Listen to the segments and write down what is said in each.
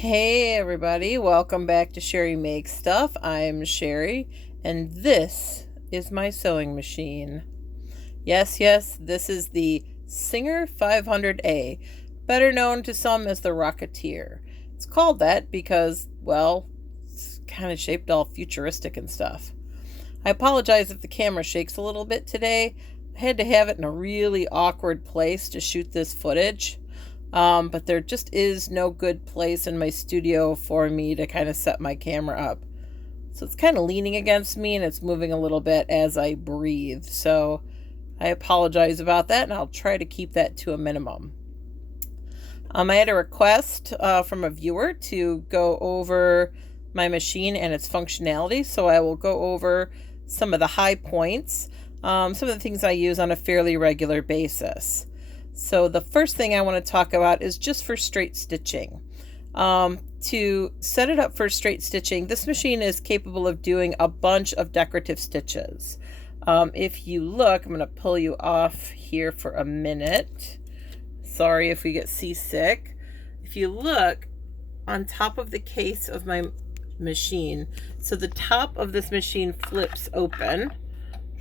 Hey everybody, welcome back to Sherry Makes Stuff. I'm Sherry, and this is my sewing machine. Yes, this is the Singer 500A, better known to some as the Rocketeer. It's called that because, well, it's kind of shaped all futuristic and stuff. I apologize if the camera shakes a little bit today. I had to have it in a really awkward place to shoot this footage. But there just is no good place in my studio for me to kind of set my camera up. So it's kind of leaning against me and it's moving a little bit as I breathe. So I apologize about that, and I'll try to keep that to a minimum. I had a request from a viewer to go over my machine and its functionality. So I will go over some of the high points, some of the things I use on a fairly regular basis. So the first thing I want to talk about is just for straight stitching. To set it up for straight stitching, this machine is capable of doing a bunch of decorative stitches. If you look, I'm going to pull you off here for a minute. Sorry if we get seasick. If you look on top of the case of my machine, so the top of this machine flips open.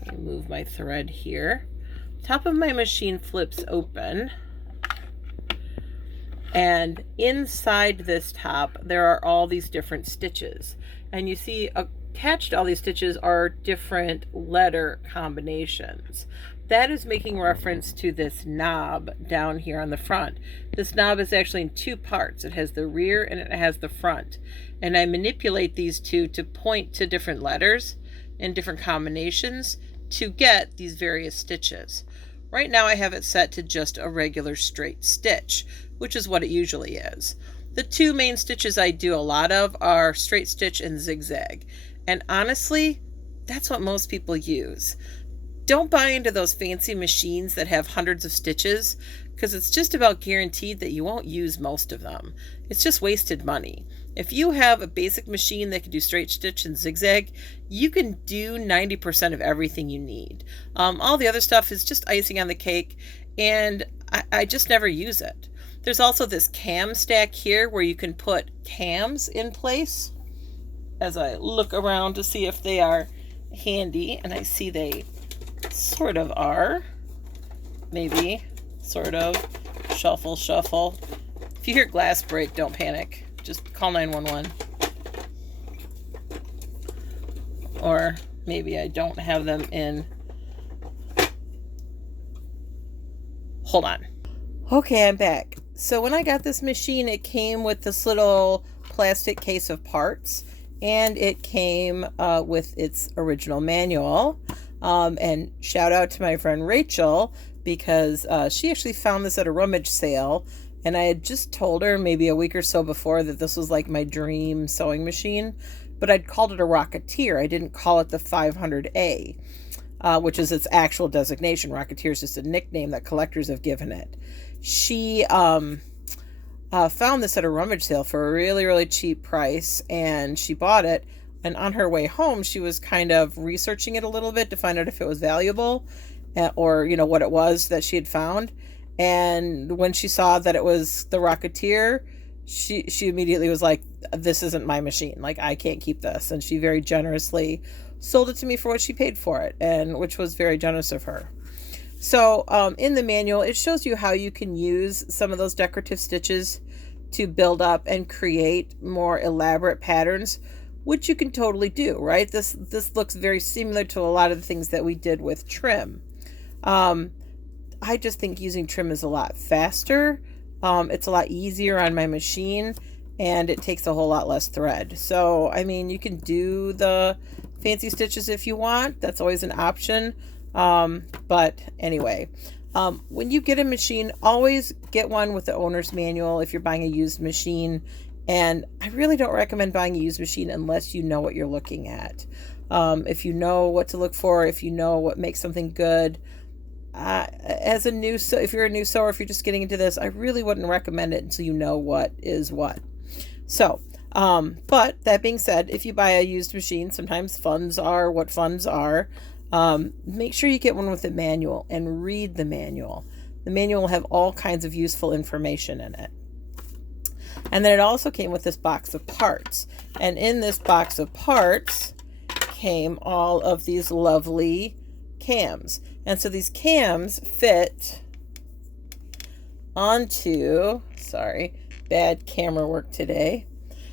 Let me move my thread here. Top of my machine flips open, and inside this top there are all these different stitches, and you see attached to all these stitches are different letter combinations. That is making reference to this knob down here on the front. This knob is actually in two parts. It has the rear and it has the front, and I manipulate these two to point to different letters and different combinations to get these various stitches. Right now I have it set to just a regular straight stitch, which is what it usually is. The two main stitches I do a lot of are straight stitch and zigzag. And honestly, that's what most people use. Don't buy into those fancy machines that have hundreds of stitches, because it's just about guaranteed that you won't use most of them. It's just wasted money. If you have a basic machine that can do straight stitch and zigzag, you can do 90% of everything you need. All the other stuff is just icing on the cake, and I just never use it. There's also this cam stack here where you can put cams in place. As I look around to see if they are handy, and I see they sort of are. Maybe, sort of. Shuffle. If you hear glass break, don't panic. Just call 911. Or maybe I don't have them in. Hold on. Okay, I'm back. So when I got this machine, it came with this little plastic case of parts, and it came with its original manual. And shout out to my friend Rachel, because she actually found this at a rummage sale, and I had just told her maybe a week or so before that this was like my dream sewing machine, but I'd called it a Rocketeer. I didn't call it the 500A, which is its actual designation. Rocketeer is just a nickname that collectors have given it. She found this at a rummage sale for a really cheap price, and she bought it. And on her way home, she was kind of researching it a little bit to find out if it was valuable, or, you know, what it was that she had found. And when she saw that it was the Rocketeer, she immediately was like, this isn't my machine. Like, I can't keep this. And she very generously sold it to me for what she paid for it, and which was very generous of her. So in the manual, it shows you how you can use some of those decorative stitches to build up and create more elaborate patterns, which you can totally do, right? This looks very similar to a lot of the things that we did with trim. I just think using trim is a lot faster. It's a lot easier on my machine, and it takes a whole lot less thread. So, I mean, you can do the fancy stitches if you want. That's always an option. But anyway, when you get a machine, always get one with the owner's manual if you're buying a used machine. And I really don't recommend buying a used machine unless you know what you're looking at. If you know what to look for, if you know what makes something good. If you're a new sewer, if you're just getting into this, I really wouldn't recommend it until you know what is what. So, but that being said, if you buy a used machine, sometimes funds are what funds are. Make sure you get one with a manual and read the manual. The manual will have all kinds of useful information in it. And then it also came with this box of parts. And in this box of parts came all of these lovely cams. And so these cams fit onto, sorry, bad camera work today.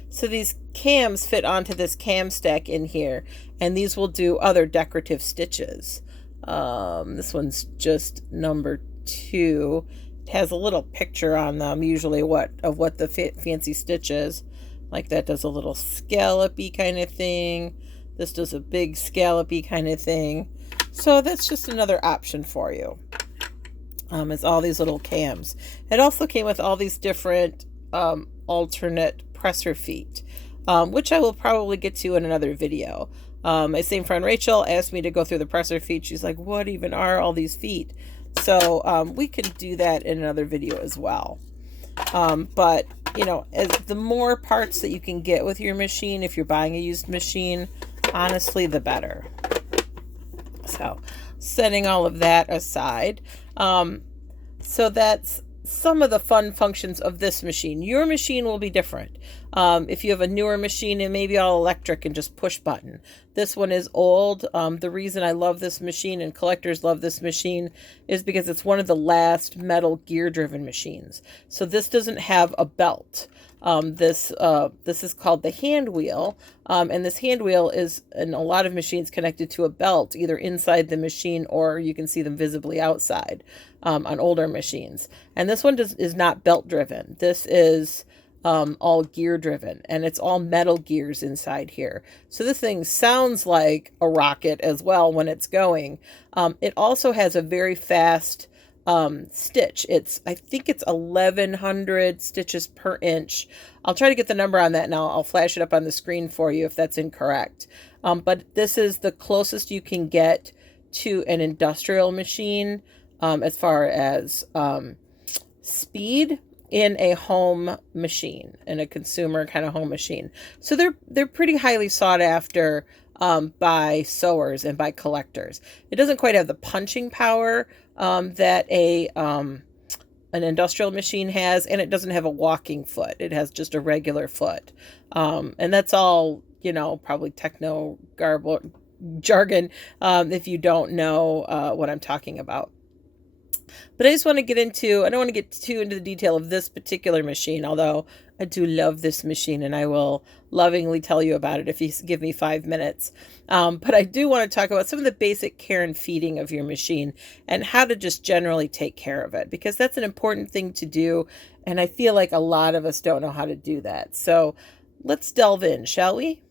So these cams fit onto this cam stack in here, and these will do other decorative stitches. This one's just number 2. It has a little picture on them, usually what the fancy stitch is. Like that does a little scallopy kind of thing. This does a big scallopy kind of thing. So that's just another option for you. It's all these little cams. It also came with all these different alternate presser feet, which I will probably get to in another video. My same friend Rachel asked me to go through the presser feet. She's like, what even are all these feet? So we can do that in another video as well. But you know, as the more parts that you can get with your machine, if you're buying a used machine, honestly, the better. So setting all of that aside, so that's some of the fun functions of this machine. Your machine will be different. If you have a newer machine, it may be all electric and just push button. This one is old. The reason I love this machine and collectors love this machine is because it's one of the last metal gear driven machines. So this doesn't have a belt. This is called the hand wheel, and this hand wheel is in a lot of machines connected to a belt, either inside the machine or you can see them visibly outside on older machines. And this one is not belt driven. This is all gear driven, and it's all metal gears inside here. So this thing sounds like a rocket as well when it's going. It also has a very fast stitch. I think it's 1100 stitches per inch. I'll try to get the number on that now. I'll flash it up on the screen for you if that's incorrect. But this is the closest you can get to an industrial machine as far as speed in a home machine, in a consumer kind of home machine. So they're pretty highly sought after by sewers and by collectors. It doesn't quite have the punching power that an industrial machine has, and it doesn't have a walking foot. It has just a regular foot. And that's all, you know, probably techno jargon if you don't know what I'm talking about. But I just want to I don't want to get too into the detail of this particular machine, although I do love this machine and I will lovingly tell you about it if you give me 5 minutes. But I do want to talk about some of the basic care and feeding of your machine and how to just generally take care of it, because that's an important thing to do. And I feel like a lot of us don't know how to do that. So let's delve in, shall we?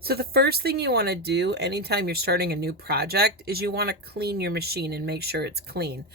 So the first thing you want to do anytime you're starting a new project is you want to clean your machine and make sure it's clean.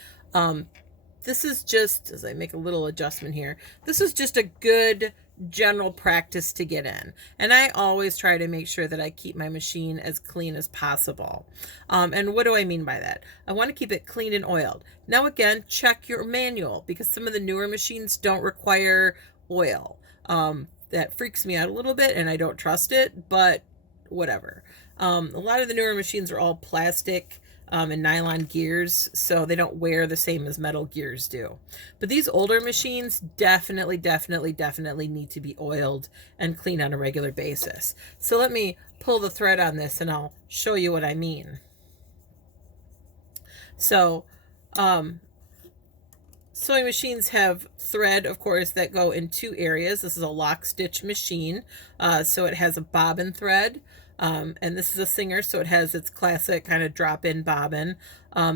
This is just, as I make a little adjustment here, this is just a good general practice to get in. And I always try to make sure that I keep my machine as clean as possible. And what do I mean by that? I want to keep it clean and oiled. Now again, check your manual, because some of the newer machines don't require oil. That freaks me out a little bit and I don't trust it, but whatever. A lot of the newer machines are all plastic and nylon gears, so they don't wear the same as metal gears do. But these older machines definitely need to be oiled and cleaned on a regular basis. So let me pull the thread on this and I'll show you what I mean. So sewing machines have thread, of course, that go in 2 areas. This is a lock stitch machine, so it has a bobbin thread. And this is a Singer, so it has its classic kind of drop-in bobbin.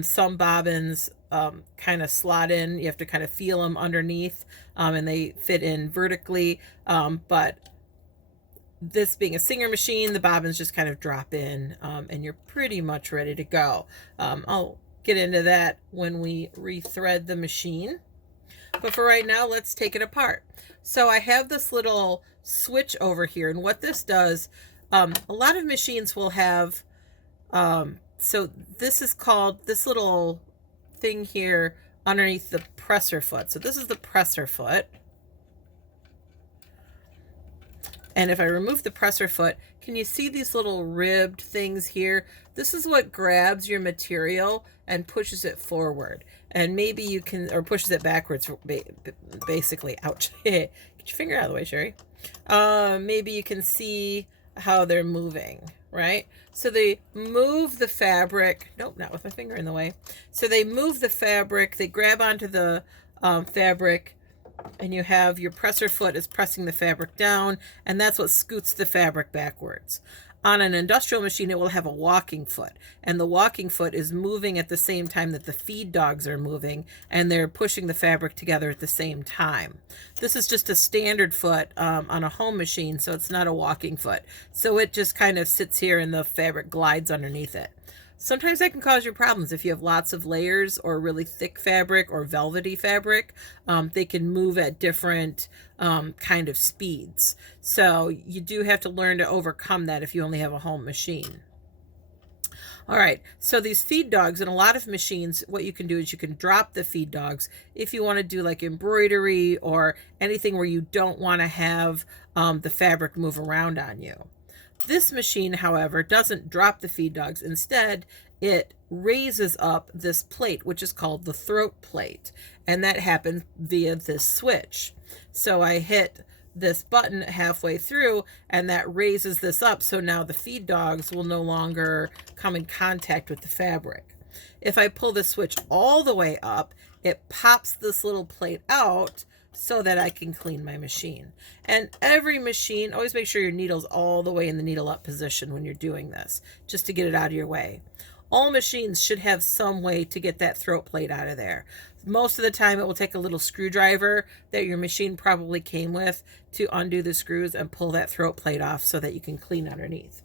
Some bobbins kind of slot in. You have to kind of feel them underneath, and they fit in vertically. But this being a Singer machine, the bobbins just kind of drop in, and you're pretty much ready to go. I'll get into that when we rethread the machine. But for right now, let's take it apart. So I have this little switch over here, and what this does, a lot of machines will have, so this is called, this little thing here underneath the presser foot. So this is the presser foot. And if I remove the presser foot, can you see these little ribbed things here? This is what grabs your material and pushes it forward. And maybe you can, or pushes it backwards, basically. Ouch. Get your finger out of the way, Sherry. Maybe you can see how they're moving, right? So they move the fabric. Nope, not with my finger in the way. So they move the fabric. They grab onto the fabric, and you have your presser foot is pressing the fabric down, and that's what scoots the fabric backwards. On an industrial machine, it will have a walking foot, and the walking foot is moving at the same time that the feed dogs are moving, and they're pushing the fabric together at the same time. This is just a standard foot on a home machine, so it's not a walking foot. So it just kind of sits here and the fabric glides underneath it. Sometimes that can cause you problems if you have lots of layers or really thick fabric or velvety fabric. They can move at different kind of speeds. So you do have to learn to overcome that if you only have a home machine. All right, so these feed dogs in a lot of machines, what you can do is you can drop the feed dogs if you want to do like embroidery or anything where you don't want to have the fabric move around on you. This machine, however, doesn't drop the feed dogs. Instead, it raises up this plate, which is called the throat plate, and that happens via this switch. So I hit this button halfway through, and that raises this up, so now the feed dogs will no longer come in contact with the fabric. If I pull the switch all the way up, it pops this little plate out so that I can clean my machine. And every machine, always make sure your needle's all the way in the needle up position when you're doing this, just to get it out of your way. All machines should have some way to get that throat plate out of there. Most of the time it will take a little screwdriver that your machine probably came with to undo the screws and pull that throat plate off so that you can clean underneath.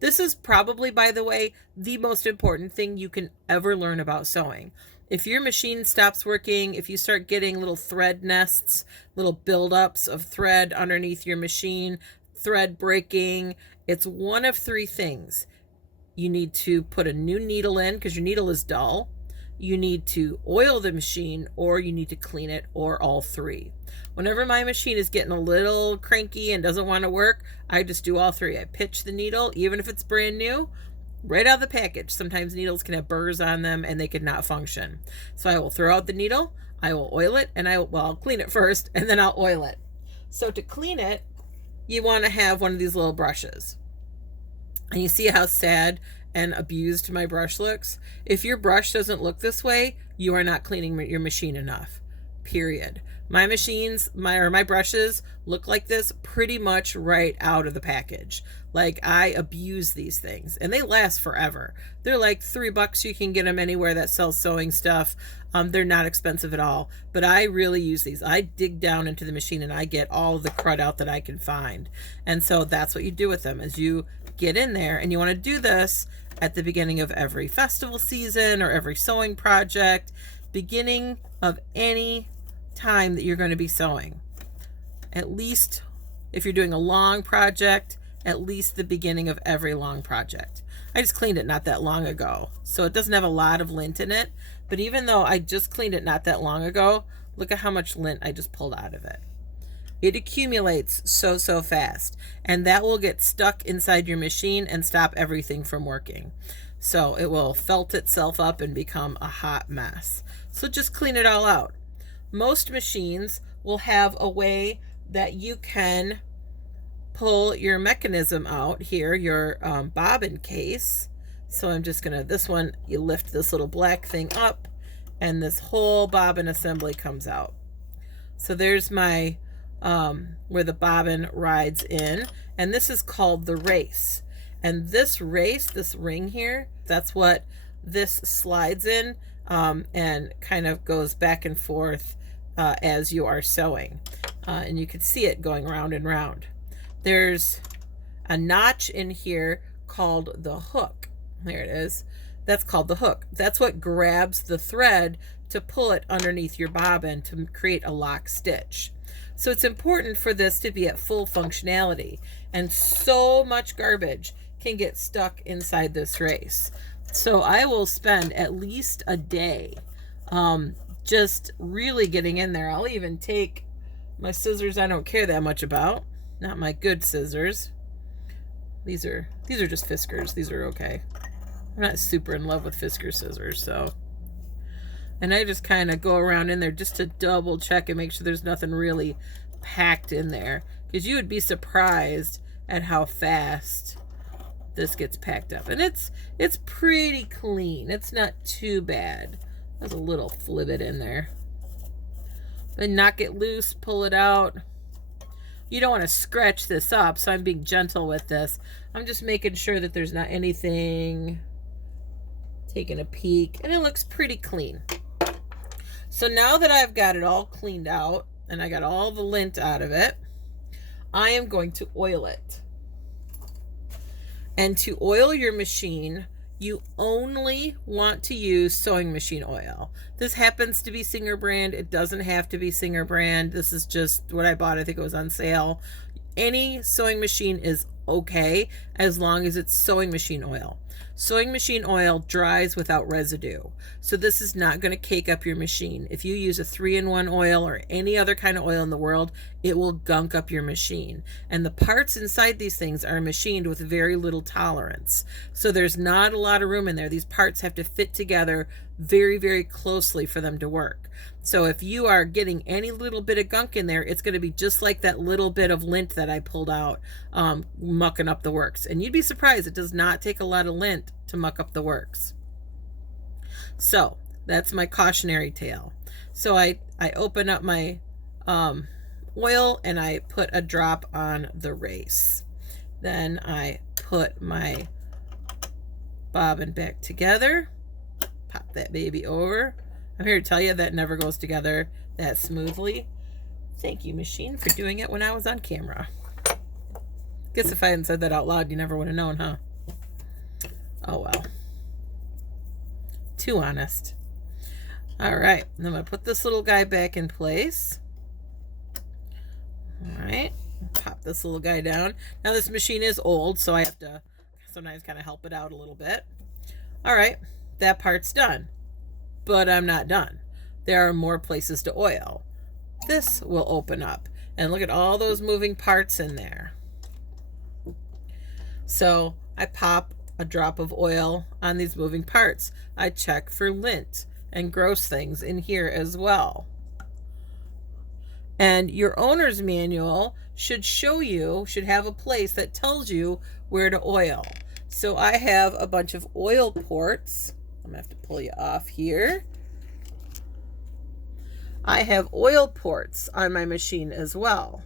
This is probably, by the way, the most important thing you can ever learn about sewing. If your machine stops working, if you start getting little thread nests, little buildups of thread underneath your machine, thread breaking, it's one of three things. You need to put a new needle in because your needle is dull. You need to oil the machine, or you need to clean it, or all three. Whenever my machine is getting a little cranky and doesn't want to work, I just do all three. I pitch the needle, even if it's brand new, right out of the package. Sometimes needles can have burrs on them and they could not function. So I will throw out the needle, I will oil it, and I'll clean it first, and then I'll oil it. So to clean it, you want to have one of these little brushes. And you see how sad and abused my brush looks? If your brush doesn't look this way, you are not cleaning your machine enough. Period. My machines, my brushes look like this pretty much right out of the package. Like, I abuse these things, and they last forever. They're like $3. You can get them anywhere that sells sewing stuff. They're not expensive at all, but I really use these. I dig down into the machine and I get all of the crud out that I can find. And so that's what you do with them, is you get in there, and you want to do this at the beginning of every festival season or every sewing project, beginning of any time that you're going to be sewing. At least if you're doing a long project, at least the beginning of every long project. I just cleaned it not that long ago, so it doesn't have a lot of lint in it, but even though I just cleaned it not that long ago, look at how much lint I just pulled out of it. It accumulates so fast, and that will get stuck inside your machine and stop everything from working. So it will felt itself up and become a hot mess. So just clean it all out. Most machines will have a way that you can pull your mechanism out here, your bobbin case. So I'm just gonna, this one, you lift this little black thing up and this whole bobbin assembly comes out. So there's my where the bobbin rides in, and this is called the race. And this race, this ring here, that's what this slides in and kind of goes back and forth as you are sewing. And you can see it going round and round. There's a notch in here called the hook. There it is. That's called the hook. That's what grabs the thread to pull it underneath your bobbin to create a lock stitch. So it's important for this to be at full functionality, and so much garbage can get stuck inside this race. So I will spend at least a day just really getting in there. I'll even take my scissors I don't care that much about, Not my good scissors. These are just Fiskars. These are okay. I'm not super in love with Fiskars scissors, so. And I just kind of go around in there just to double check and make sure there's nothing really packed in there. Because you would be surprised at how fast this gets packed up. And it's pretty clean. It's not too bad. There's a little flibit in there. Then knock it loose, pull it out. You don't want to scratch this up, so I'm being gentle with this. I'm just making sure that there's not anything. Taking a peek, and it looks pretty clean. So now that I've got it all cleaned out, and I got all the lint out of it, I am going to oil it. And to oil your machine, you only want to use sewing machine oil. This happens to be Singer brand. It doesn't have to be Singer brand. This is just what I bought. I think it was on sale. Any sewing machine is okay as long as it's sewing machine oil. Sewing machine oil dries without residue. So this is not going to cake up your machine. If you use a 3-in-1 oil or any other kind of oil in the world, it will gunk up your machine. And the parts inside these things are machined with very little tolerance. So there's not a lot of room in there. These parts have to fit together very, very closely for them to work. So if you are getting any little bit of gunk in there, it's going to be just like that little bit of lint that I pulled out, mucking up the works. And you'd be surprised, it does not take a lot of lint to muck up the works. So that's my cautionary tale. So I open up my oil and I put a drop on the race. Then I put my bobbin back together, pop that baby over. I'm here to tell you that never goes together that smoothly. Thank you, machine, for doing it when I was on camera. Guess if I hadn't said that out loud, you never would have known, huh? Oh, well. Too honest. All right, I'm going to put this little guy back in place. All right, pop this little guy down. Now, this machine is old, so I have to sometimes kind of help it out a little bit. All right, that part's done. But I'm not done. There are more places to oil. This will open up. And look at all those moving parts in there. So I pop a drop of oil on these moving parts. I check for lint and gross things in here as well. And your owner's manual should have a place that tells you where to oil. So I have a bunch of oil ports. I'm going to have to pull you off here. I have oil ports on my machine as well.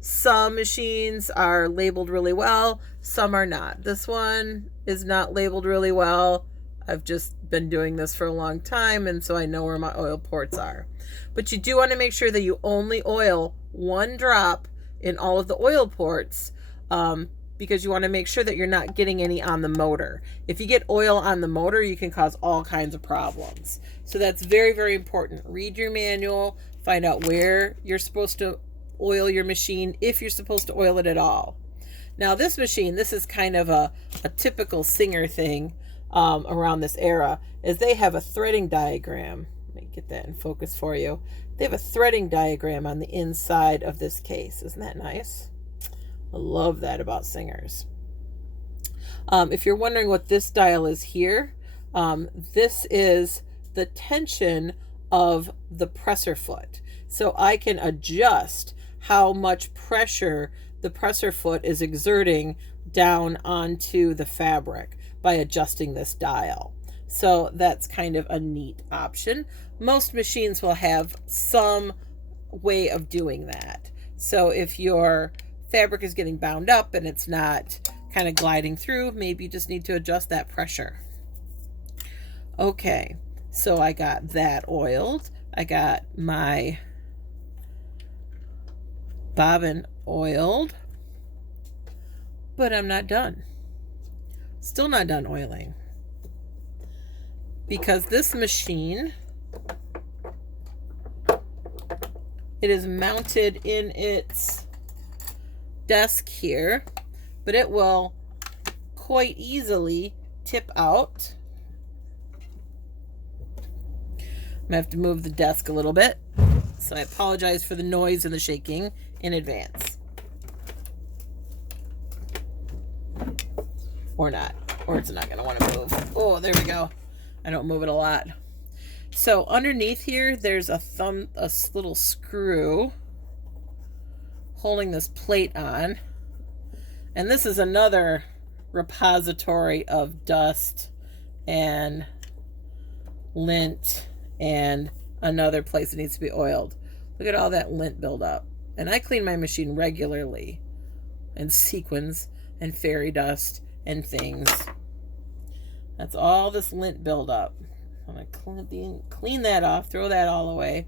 Some machines are labeled really well, some are not. This one is not labeled really well. I've just been doing this for a long time, and so I know where my oil ports are. But you do want to make sure that you only oil one drop in all of the oil ports, because you want to make sure that you're not getting any on the motor. If you get oil on the motor, you can cause all kinds of problems. So that's very, very important. Read your manual, find out where you're supposed to oil your machine, if you're supposed to oil it at all. Now this machine, this is kind of a typical Singer thing around this era, is they have a threading diagram. Let me get that in focus for you. They have a threading diagram on the inside of this case. Isn't that nice? I love that about Singers. If you're wondering what this dial is here, this is the tension of the presser foot. So I can adjust how much pressure the presser foot is exerting down onto the fabric by adjusting this dial. So that's kind of a neat option. Most machines will have some way of doing that. So if your fabric is getting bound up and it's not kind of gliding through, maybe you just need to adjust that pressure. Okay, so I got that oiled. I got my bobbin oiled, but I'm not done. Still not done oiling, because this machine, it is mounted in its desk here, but it will quite easily tip out. I'm gonna have to move the desk a little bit, so I apologize for the noise and the shaking in advance. or not, or it's not going to want to move. Oh, there we go. I don't move it a lot. So underneath here, there's a little screw holding this plate on. And this is another repository of dust and lint and another place that needs to be oiled. Look at all that lint buildup. And I clean my machine regularly, and sequins and fairy dust and things. That's all this lint buildup. I'm going to clean that off, throw that all away.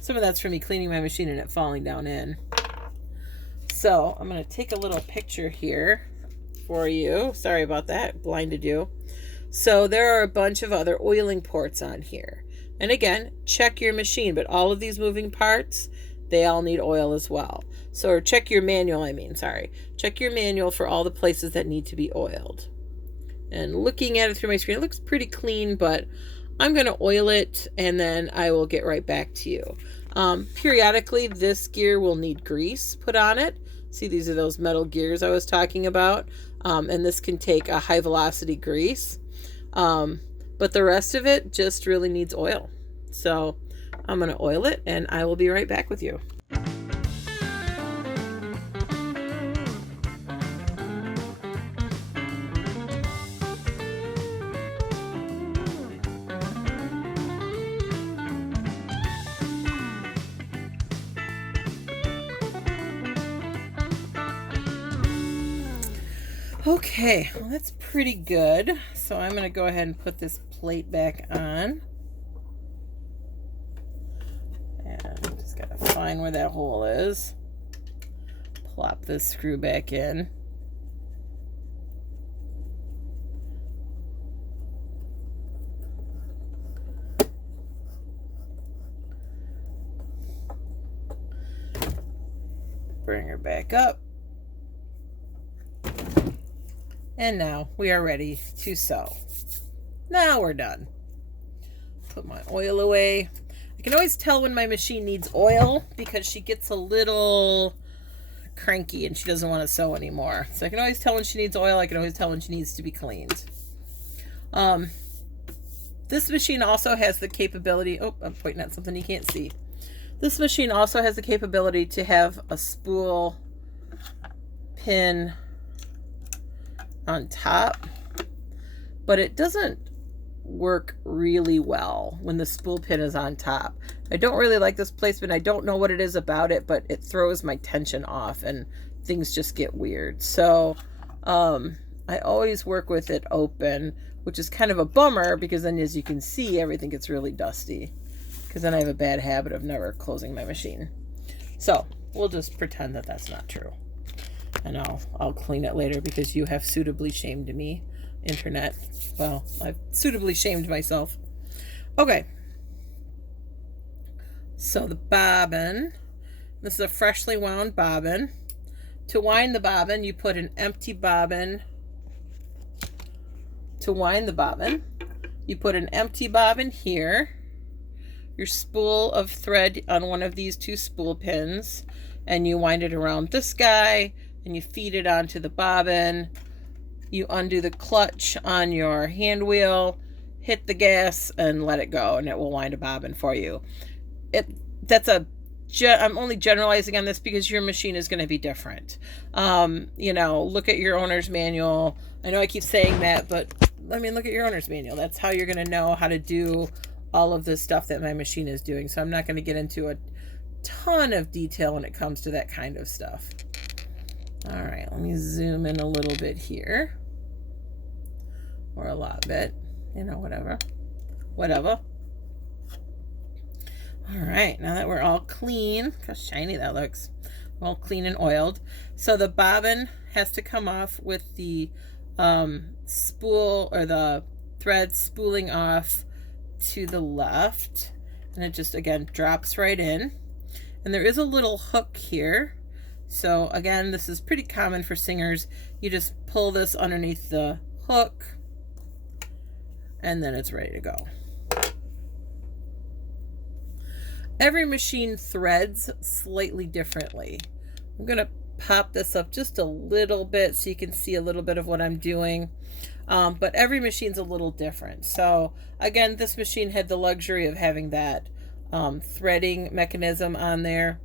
Some of that's from me cleaning my machine and it falling down in. So I'm going to take a little picture here for you. Sorry about that, blinded you. So there are a bunch of other oiling ports on here. And again, check your machine, but all of these moving parts, they all need oil as well. So, or check your manual, Check your manual for all the places that need to be oiled. And looking at it through my screen, it looks pretty clean, but I'm going to oil it and then I will get right back to you. Periodically, this gear will need grease put on it. See, these are those metal gears I was talking about. And this can take a high velocity grease. But the rest of it just really needs oil. So I'm going to oil it and I will be right back with you. Okay, well that's pretty good. So I'm going to go ahead and put this plate back on. And just got to find where that hole is. Plop this screw back in. Bring her back up. And now we are ready to sew. Now we're done. Put my oil away. I can always tell when my machine needs oil because she gets a little cranky and she doesn't want to sew anymore. So I can always tell when she needs oil. I can always tell when she needs to be cleaned. This machine also has the capability, oh, I'm pointing at something you can't see. This machine also has the capability to have a spool pin on top, but it doesn't work really well when the spool pin is on top. I don't really like this placement. I don't know what it is about it, but it throws my tension off and things just get weird. So I always work with it open, which is kind of a bummer because then, as you can see, everything gets really dusty because then I have a bad habit of never closing my machine. So we'll just pretend that that's not true. And I'll clean it later because you have suitably shamed me, internet. Well, I've suitably shamed myself. Okay. So the bobbin. This is a freshly wound bobbin. To wind the bobbin, you put an empty bobbin. To wind the bobbin, you put an empty bobbin here. Your spool of thread on one of these two spool pins. And you wind it around this guy. And you feed it onto the bobbin. You undo the clutch on your hand wheel, hit the gas, and let it go, and it will wind a bobbin for you. I'm only generalizing on this because your machine is going to be different. Look at your owner's manual. I know I keep saying that, but look at your owner's manual. That's how you're going to know how to do all of this stuff that my machine is doing. So I'm not going to get into a ton of detail when it comes to that kind of stuff. All right, let me zoom in a little bit here. Or a lot bit. Whatever. All right, now that we're all clean, look how shiny that looks. All clean and oiled. So the bobbin has to come off with the spool or the thread spooling off to the left. And it just, again, drops right in. And there is a little hook here. So again, this is pretty common for singers. You just pull this underneath the hook and then it's ready to go. Every machine threads slightly differently. I'm going to pop this up just a little bit so you can see a little bit of what I'm doing. But every machine's a little different. So again, this machine had the luxury of having that threading mechanism on there.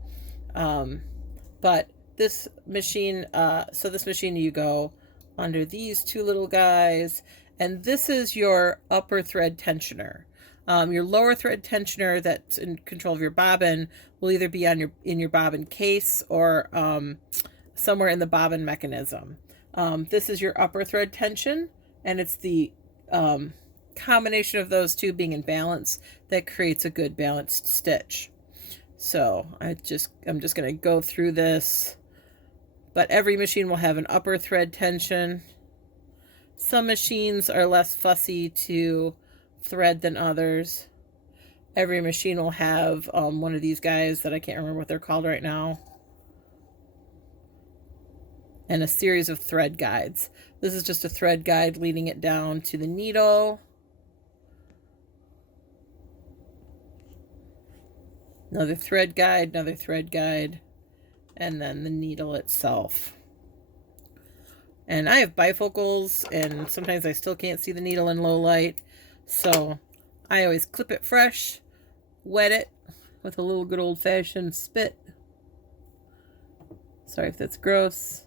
But this machine, this machine, you go under these two little guys, and this is your upper thread tensioner. Your lower thread tensioner that's in control of your bobbin will either be on in your bobbin case or somewhere in the bobbin mechanism. This is your upper thread tension, and it's the combination of those two being in balance that creates a good balanced stitch. So I'm just going to go through this, but every machine will have an upper thread tension. Some machines are less fussy to thread than others. Every machine will have one of these guys that I can't remember what they're called right now, and a series of thread guides. This is just a thread guide leading it down to the needle. Another thread guide, and then the needle itself. And I have bifocals, and sometimes I still can't see the needle in low light, so I always clip it fresh, wet it with a little good old-fashioned spit. Sorry if that's gross.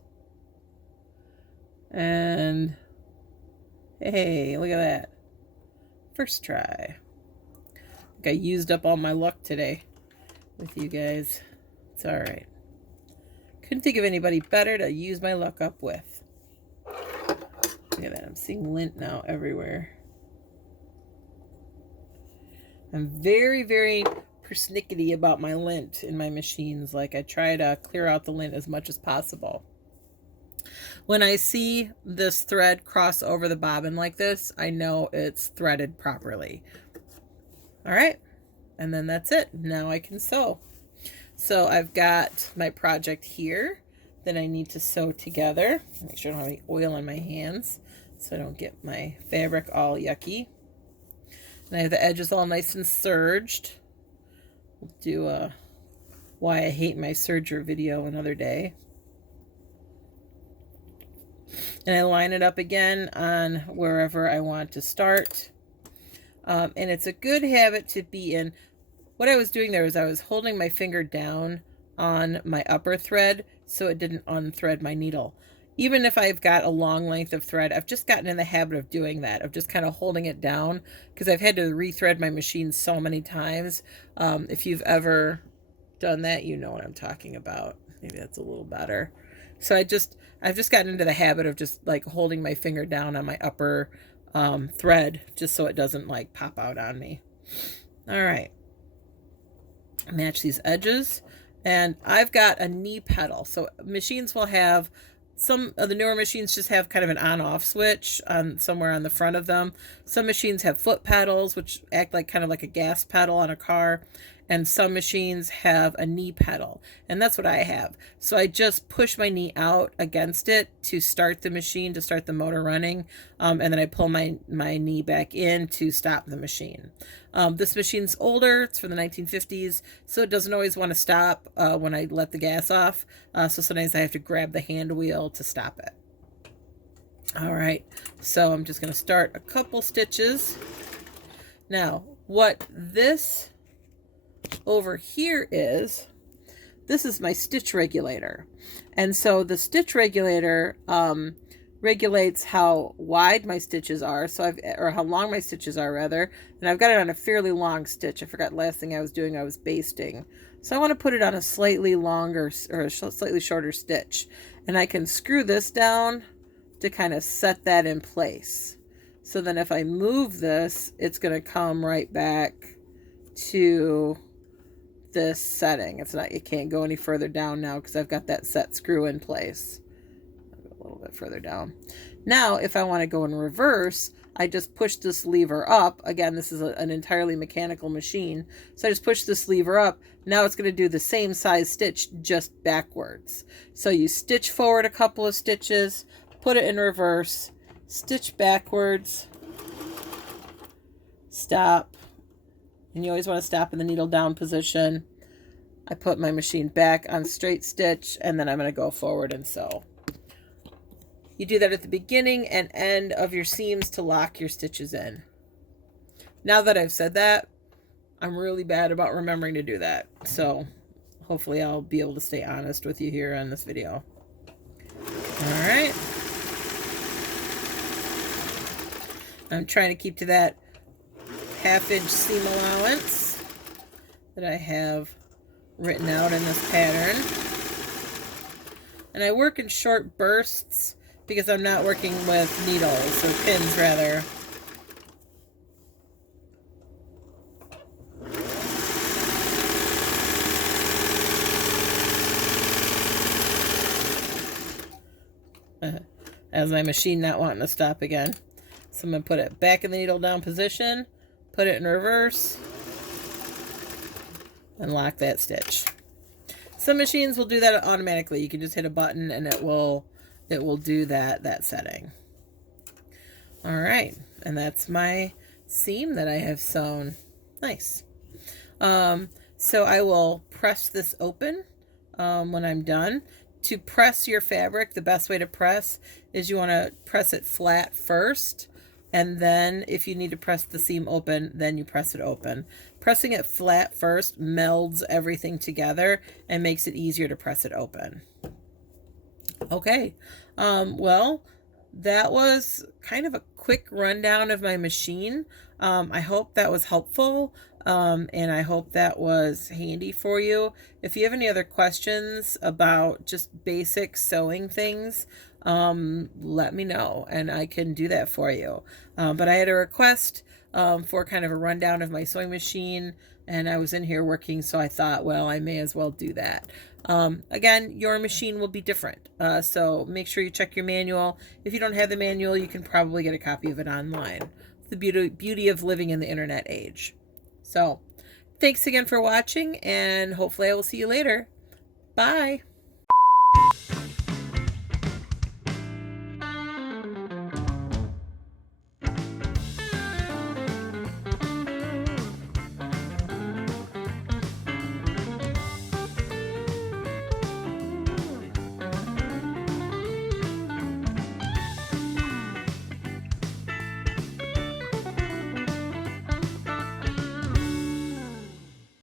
And hey, look at that. First try. I think I used up all my luck today with you guys. It's all right. Couldn't think of anybody better to use my luck up with. Look at that. I'm seeing lint now everywhere. I'm very, very persnickety about my lint in my machines. Like, I try to clear out the lint as much as possible. When I see this thread cross over the bobbin like this, I know it's threaded properly. All right. And then that's it. Now I can sew. So I've got my project here that I need to sew together. Make sure I don't have any oil on my hands so I don't get my fabric all yucky. And I have the edges all nice and serged. We'll do a why I hate my serger video another day. And I line it up again on wherever I want to start. And it's a good habit to be in. What I was doing there is I was holding my finger down on my upper thread so it didn't unthread my needle. Even if I've got a long length of thread, I've just gotten in the habit of doing that, of just kind of holding it down, because I've had to rethread my machine so many times. If you've ever done that, you know what I'm talking about. Maybe that's a little better. So I've just gotten into the habit of just like holding my finger down on my upper thread just so it doesn't like pop out on me. All right. Match these edges, and I've got a knee pedal. So machines will have, some of the newer machines just have kind of an on-off switch on somewhere on the front of them. Some machines have foot pedals, which act like kind of like a gas pedal on a car. And some machines have a knee pedal, and that's what I have. So I just push my knee out against it to start the machine, to start the motor running, and then I pull my knee back in to stop the machine. This machine's older, it's from the 1950s, so it doesn't always want to stop when I let the gas off, so sometimes I have to grab the hand wheel to stop it. All right, so I'm just going to start a couple stitches. Now, what this over here is, this is my stitch regulator. And so the stitch regulator regulates how wide my stitches are, or how long my stitches are rather. And I've got it on a fairly long stitch. I forgot last thing I was doing, I was basting. So I want to put it on a slightly longer or a slightly shorter stitch. And I can screw this down to kind of set that in place. So then if I move this, it's going to come right back to this setting. It can't go any further down now because I've got that set screw in place. I'll go a little bit further down. Now, if I want to go in reverse, I just push this lever up. Again, this is an entirely mechanical machine. So I just push this lever up. Now it's going to do the same size stitch, just backwards. So you stitch forward a couple of stitches, put it in reverse, stitch backwards, stop. And you always want to stop in the needle down position. I put my machine back on straight stitch, and then I'm going to go forward and sew. You do that at the beginning and end of your seams to lock your stitches in. Now that I've said that, I'm really bad about remembering to do that. So hopefully I'll be able to stay honest with you here on this video. All right. I'm trying to keep to that 1/2 inch seam allowance that I have written out in this pattern. And I work in short bursts because I'm not working with needles, or pins rather. As my machine not wanting to stop again. So I'm going to put it back in the needle down position, put it in reverse, and lock that stitch. Some machines will do that automatically. You can just hit a button and it will do that setting. All right, and that's my seam that I have sewn. Nice. So I will press this open when I'm done. To press your fabric, the best way to press is you want to press it flat first, and then if you need to press the seam open, then you press it open. Pressing it flat first melds everything together and makes it easier to press it open. Okay, well, that was kind of a quick rundown of my machine. I hope that was helpful. And I hope that was handy for you. If you have any other questions about just basic sewing things, let me know and I can do that for you. But I had a request for kind of a rundown of my sewing machine, and I was in here working, so I thought, well, I may as well do that. Again, your machine will be different, so make sure you check your manual. If you don't have the manual, you can probably get a copy of it online. The beauty of living in the internet age. So, thanks again for watching, and hopefully I will see you later. Bye.